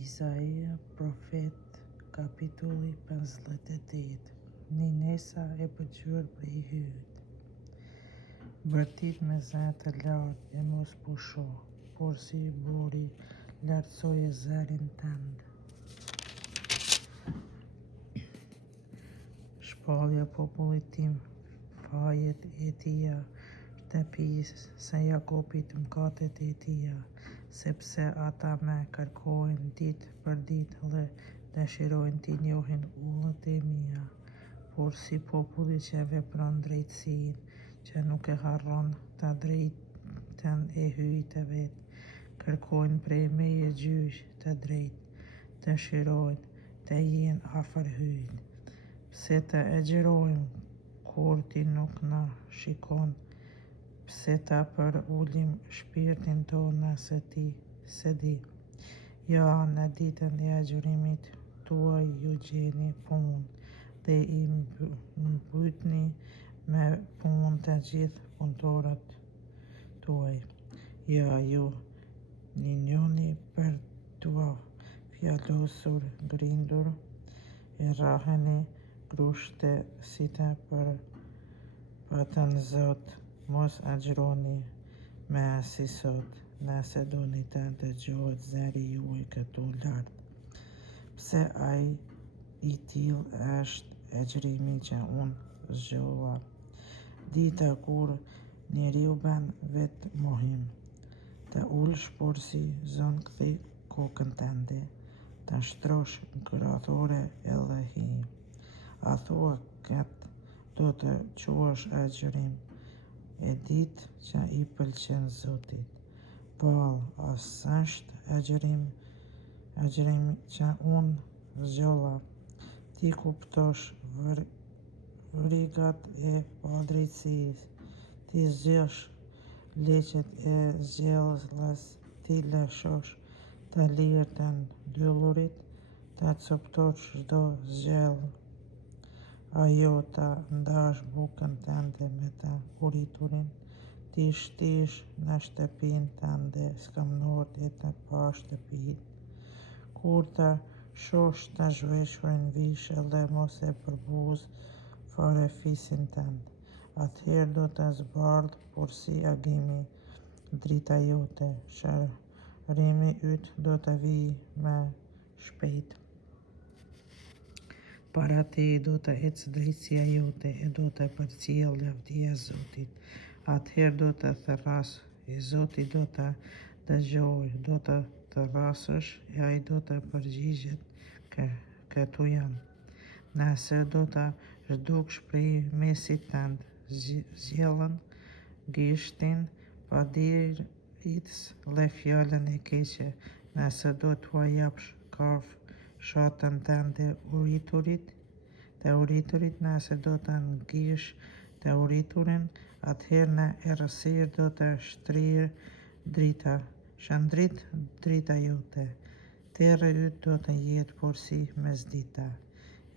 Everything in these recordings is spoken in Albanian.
Isaia, profet, kapitulli 58. Ninesa e pëlqyer prej hyjt. Bërtit me zë të lartë e mos pusho, por si buri lartësoje zërin tënd. Shpallja popullit tim, fajet e tia, shtëpisë së Jakobit mëkatet e tia, sepse ata me kërkojnë ditë për ditë dhe dëshirojnë t'i njohin ullët e mia, por si populli që vepron drejtsinë, që nuk e harron të drejtën e hyjt e vet, kërkojnë prej meje gjyq të drejtë, dëshirojnë të jenë afër hyjt. Pse të egjërojmë kur ti nuk na shikon? Pse ta për ulim shpirtin tonë se ti se di? Ja, në ditën e agjërimit tuaj ju gjeni punë, dhe i mbytni me punë të gjithë punëtorët tuaj. Ja, ju njihni për t'u fjallosur grindur, e rraheni grushte si të përpatën Zot, mos agjëroni me si sot, nëse doni të dëgjohet zëri juaj këtu lart. Pse ai i tillë është agjërimi që unë zgjolla, dita kur njeriu bën vetë mohim, të ulësh por si zon kthi kokën tënde, të shtrosh grathore edhe hi. A thua këtë do të quash agjërim, e ditë që i pëlqen Zotit? Ball, as s'është agjërim që unë zgjolla, ti kuptosh vrigat e padrejtësisë, ti zgjosh leqet e zgjedhës, ti lëshosh të lirë të ndyllurit, të coptosh çdo zgjedhje. Ajo të ndash bukën tënde me të uriturin, ti shtish në shtëpinë tënde skamnort e të pa shtëpi. Kur të shohësh të zhveshurin vish edhe mos e përbuz fare fisin tënd, atëherë do të zbardh por si agimi drita jote, shërimi yt do të vijë më shpejt. Para te do të ecë drejtësia jote e do të përcjellë lavdia e Zotit. Atëherë do të therrasë e Zoti do të dëgjojë, do të therrasësh e ai do të përgjigjet. Këtu janë. Nëse do të zhduksh prej mesit tënd, zjellën, gishtin, padritës dhe fjalën e keqe, nëse do t'ua japsh kafshë shatën tënde të uriturit, nëse do të ngjish të uriturin, atëherë në errësirë do të shndrit drita jote. Terri yt do të jetë por si mesdita,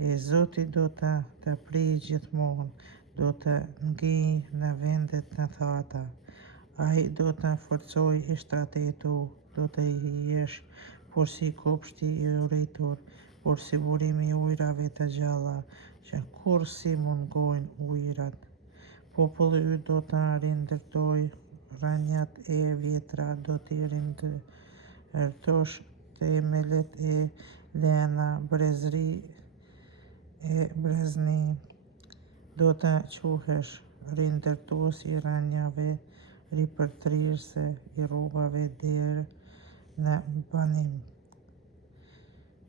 e Zoti do të prijë gjithmonë, do të ngijë në vendet të thata. Ai do të forcojë ishtrat e tu, do të jesh por si kopshti i uritur, por si burimi i ujrave të gjalla, që kur si mungojnë ujrat. Populli yt do të rindërtojë rrënjat e vjetra, do t'i rindërtosh themelet e lehena, brezëri e brezni, do të quhesh rindërtues i rrënjave, ripërtrirëse i rrugave deri në banim.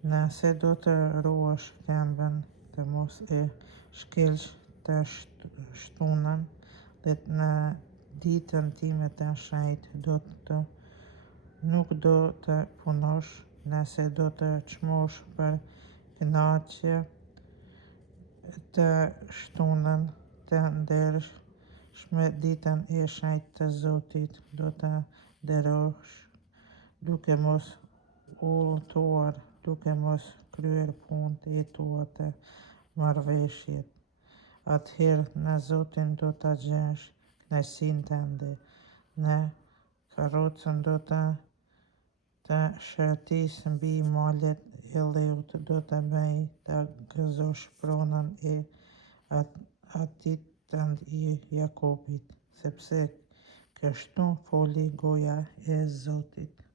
Nëse do të ruash këmbën, të mos e shkelsh të shtunën, dhe në ditën time të shenjtë nuk do të punosh, nëse do të çmosh për kënaqje të shtunën të ndershme, ditën e shenjtë të Zotit do të nderosh, duke mos udhëtuar, duke mos kryer punët e tua të marrëveshjet. Atëherë në Zotin do të gjesh kënaqësinë tënde, në karrocën do të të shëtis mbi malet e Leut, do të bëj të gëzosh pronën e atit tënd i Jakobit, sepse kështu foli goja e Zotit.